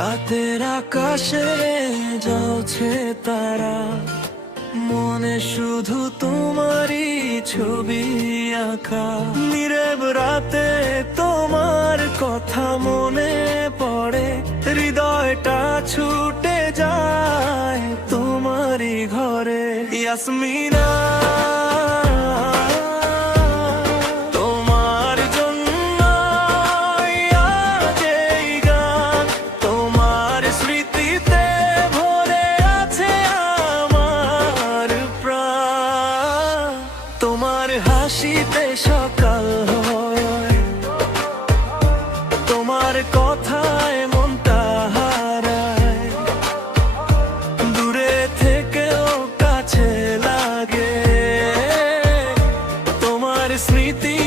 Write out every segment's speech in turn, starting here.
রাতের আকাশে জ্বলছে তারা, মনে শুধু তোমারই ছবি আঁকা। নীরব রাতে তোমার কথা মনে পড়ে, হৃদয়টা ছুটে যায় তোমারই ঘরে। ইয়াসমিনা, তোমার হাসিতে সকাল হয়, তোমার কথায় মনটা হারায়, দূরে থেকেও কাছে লাগে, তোমার স্মৃতি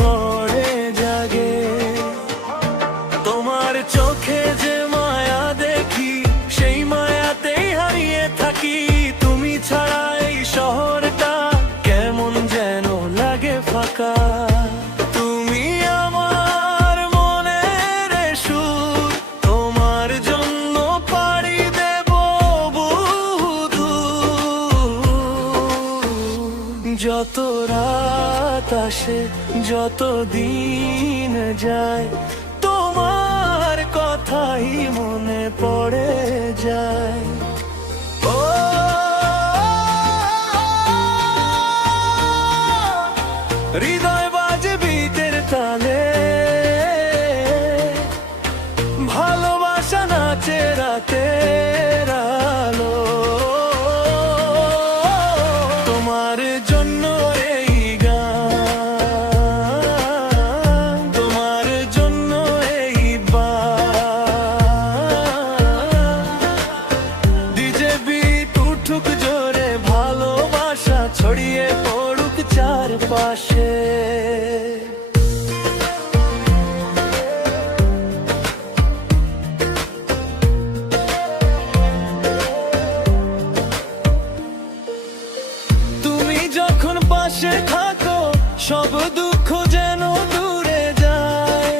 ভরে জাগে। তোমার চোখে যে মায়া দেখি, সেই মায়াতেই হারিয়ে থাকি। তুমি ছাড়া এই শহরটা কেমন যেন লাগে ফাঁকা। তুমি আমার মনের সুর, তোমার জন্য পাড়ি দেব বহুদূর। যত রাত আসে, যত দিন যায়, তোমার কথাই মনে পড়ে যায়। হৃদয় বাজে বিটের তালে, ভালোবাসা নাচে রাতের আলো। তোমার জন্য এই গান, তোমার জন্য এই ডিজে বিট উঠুক জোরে, ভালোবাসা ছড়িয়ে পড়ুক চারপাশে। তুমি যখন পাশে থাকো, সব দুঃখ যেন দূরে যায়।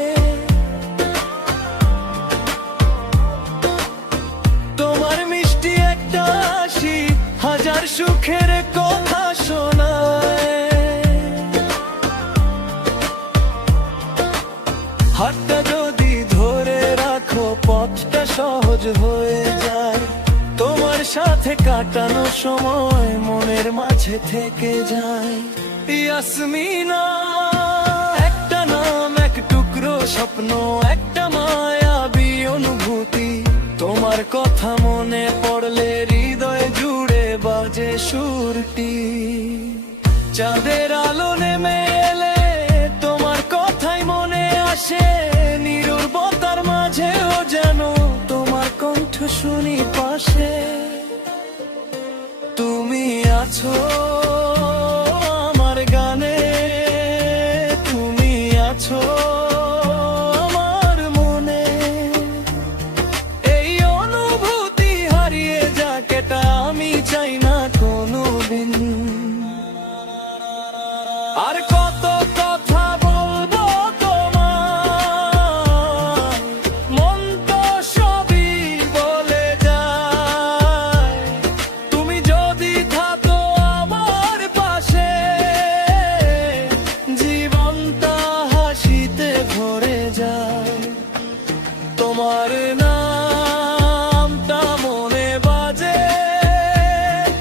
তোমার মিষ্টি একটা হাসি হাজার সুখের কথা শোনায়। হাতটা যদি ধরে রাখো, পথটা সহজ হয়ে যায়। তোমার সাথে কাটানো সময় মনের মাঝে থেকে যায়। ইয়াসমিনা, একটা নাম, এক টুকরো স্বপ্ন, একটা মায়াবী অনুভূতি। তোমার কথা মনে পড়লে হৃদয় জুড়ে বাজে সুরটি। চাঁদের আলো নেমে এলে তোমার কথাই মনে আসে, নিরবতার মাঝেও যেন তোমার কণ্ঠ শুনি পাশে। তুমি আছো আমার গানে, তুমি আছো আমার মনে। এই অনুভূতি হারিয়ে যাক, এটা আমি চাই না কোনোদিন। আর কত কথা বলবো তোমার, মন তো সবই বলে যায়। তুমি যদি থাকো আমার পাশে, জীবনটা হাসিতে ভরে যায়। তোমার নামটা মনে বাজে,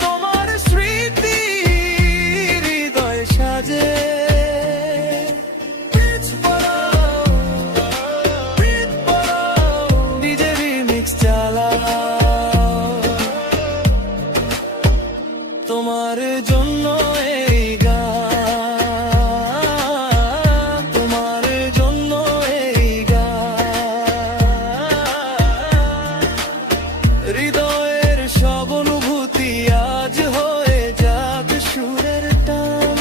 তোমার স্মৃতি হৃদয় সাজে। ডিজে রিমিক্স চালাও, তোমার জন্য এই গান, তোমার জন্য এই গান। হৃদয়ের সব অনুভূতি আজ হয়ে যাক সুরের টান।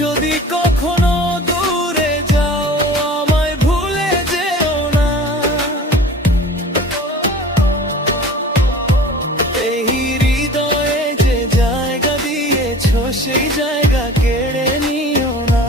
যদি কখনো দূরে যাও, আমায় ভুলে যেও না। এই হৃদয়ে যে জায়গা দিয়েছো, সেই জায়গা কেড়ে নিও না।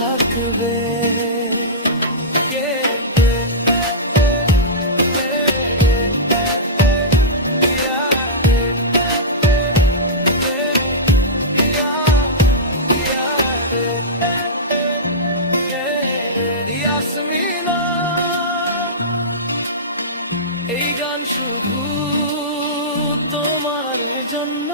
থাকবে। ইয়াসমিনা, এই গান শুধু তোমার জন্য।